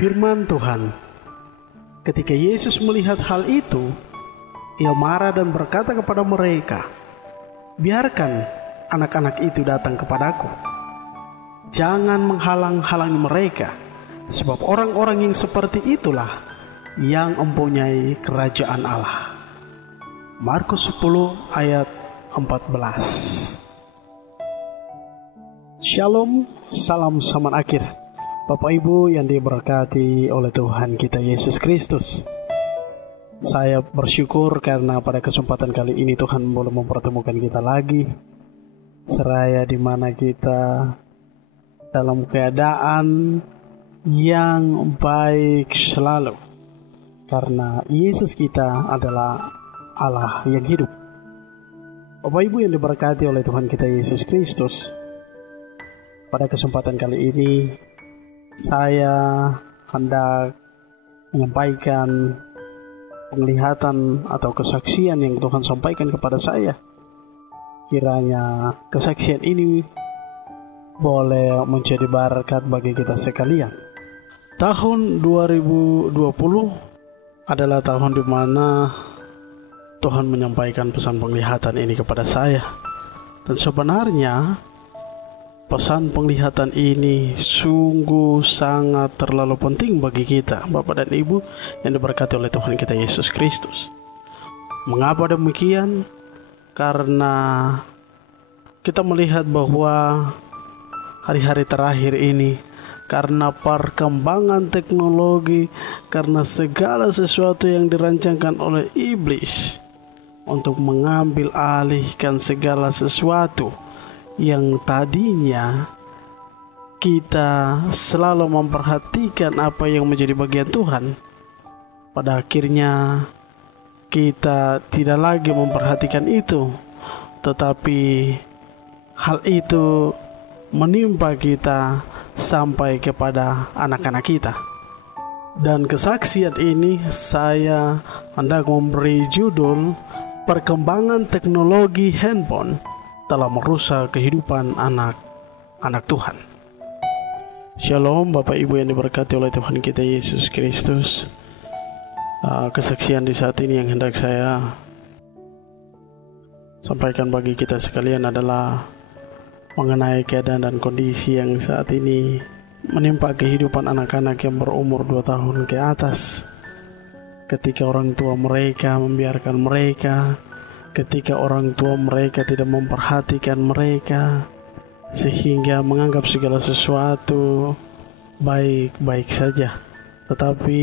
firman Tuhan. Ketika Yesus melihat hal itu, ia marah dan berkata kepada mereka, "Biarkan anak-anak itu datang kepadaku. Jangan menghalang-halangi mereka, sebab orang-orang yang seperti itulah yang mempunyai kerajaan Allah." Markus 10 ayat 14. Shalom, salam zaman akhir. Bapak Ibu yang diberkati oleh Tuhan kita Yesus Kristus. Saya bersyukur karena pada kesempatan kali ini Tuhan boleh mempertemukan kita lagi. Seraya di mana kita dalam keadaan yang baik selalu. Karena Yesus kita adalah Allah yang hidup. Bapak Ibu yang diberkati oleh Tuhan kita Yesus Kristus. Pada kesempatan kali ini saya hendak menyampaikan penglihatan atau kesaksian yang Tuhan sampaikan kepada saya. Kiranya kesaksian ini boleh menjadi berkat bagi kita sekalian. Tahun 2020 adalah tahun di mana Tuhan menyampaikan pesan penglihatan ini kepada saya. Dan sebenarnya pesan penglihatan ini sungguh sangat terlalu penting bagi kita, Bapak dan Ibu yang diberkati oleh Tuhan kita Yesus Kristus. Mengapa demikian? Karena kita melihat bahwa hari-hari terakhir ini, karena perkembangan teknologi, karena segala sesuatu yang dirancangkan oleh iblis untuk mengambil alihkan segala sesuatu yang tadinya kita selalu memperhatikan apa yang menjadi bagian Tuhan, pada akhirnya kita tidak lagi memperhatikan itu, tetapi hal itu menimpa kita sampai kepada anak-anak kita. Dan kesaksian ini saya hendak memberi judul perkembangan teknologi handphone telah merusak kehidupan anak-anak Tuhan. Shalom Bapak Ibu yang diberkati oleh Tuhan kita Yesus Kristus. Kesaksian di saat ini yang hendak saya sampaikan bagi kita sekalian adalah mengenai keadaan dan kondisi yang saat ini menimpa kehidupan anak-anak yang berumur 2 tahun ke atas. Ketika orang tua mereka membiarkan mereka, ketika orang tua mereka tidak memperhatikan mereka, sehingga menganggap segala sesuatu baik-baik saja. Tetapi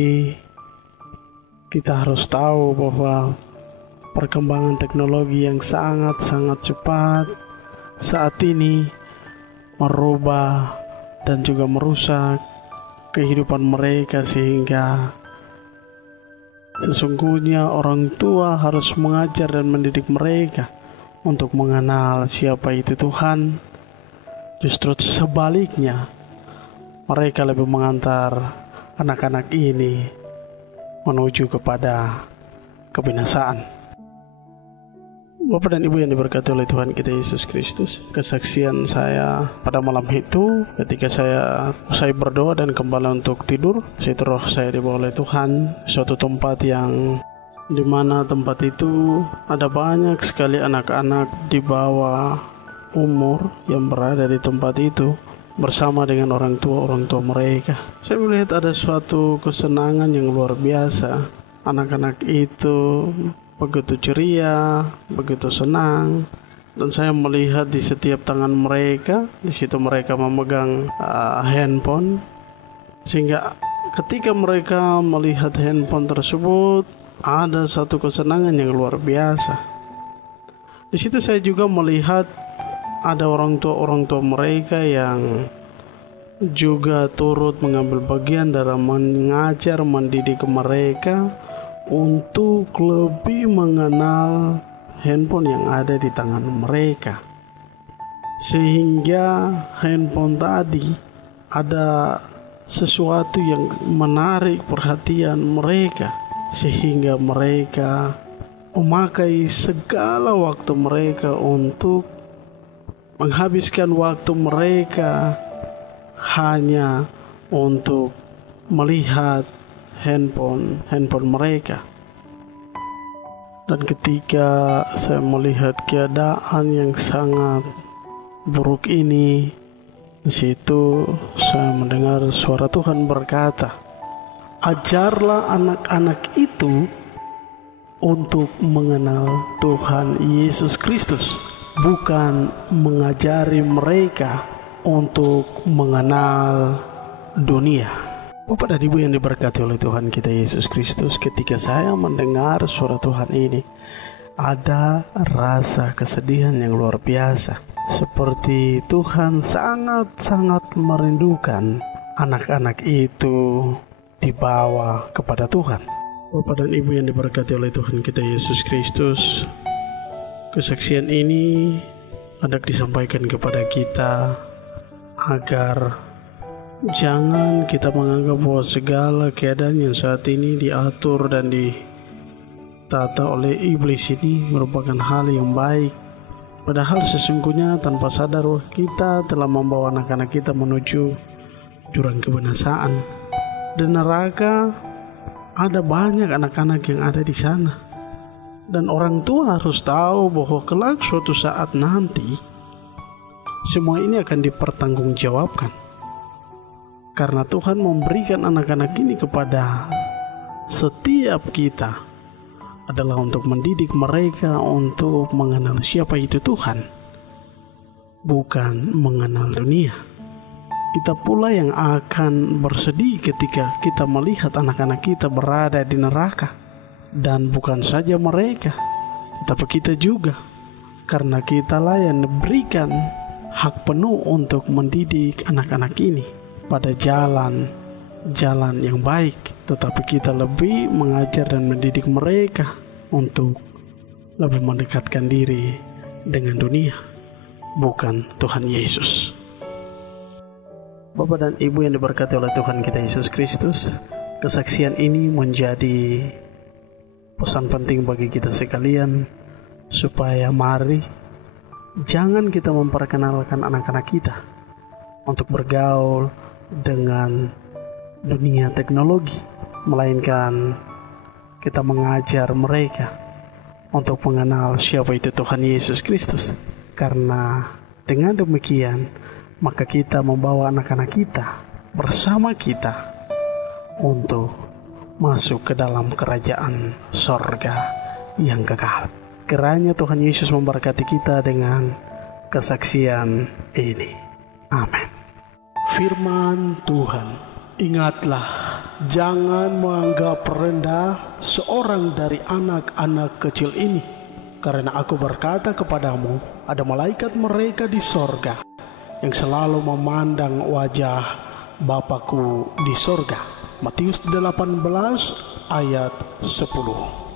kita harus tahu bahwa perkembangan teknologi yang sangat-sangat cepat saat ini merubah dan juga merusak kehidupan mereka, sehingga sesungguhnya orang tua harus mengajar dan mendidik mereka untuk mengenal siapa itu Tuhan. Justru sebaliknya, mereka lebih mengantar anak-anak ini menuju kepada kebinasaan. Bapak dan Ibu yang diberkati oleh Tuhan kita Yesus Kristus, kesaksian saya pada malam itu ketika saya usai berdoa dan kembali untuk tidur, roh saya dibawa oleh Tuhan suatu tempat yang dimana tempat itu ada banyak sekali anak-anak di bawah umur yang berada di tempat itu bersama dengan orang tua mereka. Saya melihat ada suatu kesenangan yang luar biasa. Anak-anak itu begitu ceria, begitu senang, dan saya melihat di setiap tangan mereka, di situ mereka memegang handphone, sehingga ketika mereka melihat handphone tersebut ada satu kesenangan yang luar biasa. Di situ saya juga melihat ada orang tua mereka yang juga turut mengambil bagian dalam mengajar, mendidik mereka untuk lebih mengenal handphone yang ada di tangan mereka, sehingga handphone tadi ada sesuatu yang menarik perhatian mereka, sehingga mereka memakai segala waktu mereka untuk menghabiskan waktu mereka hanya untuk melihat handphone mereka. Dan ketika saya melihat keadaan yang sangat buruk ini, di situ saya mendengar suara Tuhan berkata, ajarlah anak-anak itu untuk mengenal Tuhan Yesus Kristus, bukan mengajari mereka untuk mengenal dunia. Bapak dan Ibu yang diberkati oleh Tuhan kita Yesus Kristus, ketika saya mendengar suara Tuhan ini, ada rasa kesedihan yang luar biasa. Seperti Tuhan sangat-sangat merindukan anak-anak itu dibawa kepada Tuhan. Bapak dan Ibu yang diberkati oleh Tuhan kita Yesus Kristus, kesaksian ini hendak disampaikan kepada kita agar jangan kita menganggap bahwa segala keadaan yang saat ini diatur dan ditata oleh iblis ini merupakan hal yang baik. Padahal sesungguhnya tanpa sadar kita telah membawa anak-anak kita menuju jurang kebinasaan. Dan neraka ada banyak anak-anak yang ada di sana. Dan orang tua harus tahu bahwa kelak suatu saat nanti semua ini akan dipertanggungjawabkan. Karena Tuhan memberikan anak-anak ini kepada setiap kita adalah untuk mendidik mereka untuk mengenal siapa itu Tuhan, bukan mengenal dunia. Kita pula yang akan bersedih ketika kita melihat anak-anak kita berada di neraka. Dan bukan saja mereka, tapi kita juga. Karena kitalah yang diberikan hak penuh untuk mendidik anak-anak ini pada jalan yang baik, tetapi kita lebih mengajar dan mendidik mereka untuk lebih mendekatkan diri dengan dunia, bukan Tuhan Yesus. Bapak dan Ibu yang diberkati oleh Tuhan kita Yesus Kristus, kesaksian ini menjadi pesan penting bagi kita sekalian, supaya mari jangan kita memperkenalkan anak-anak kita untuk bergaul dengan dunia teknologi, melainkan kita mengajar mereka untuk mengenal siapa itu Tuhan Yesus Kristus. Karena dengan demikian maka kita membawa anak-anak kita bersama kita untuk masuk ke dalam kerajaan sorga yang kekal. Kiranya Tuhan Yesus memberkati kita dengan kesaksian ini. Amin. Firman Tuhan, ingatlah, jangan menganggap rendah seorang dari anak-anak kecil ini, karena aku berkata kepadamu, ada malaikat mereka di sorga yang selalu memandang wajah Bapakku di sorga. Matius 18 ayat 10.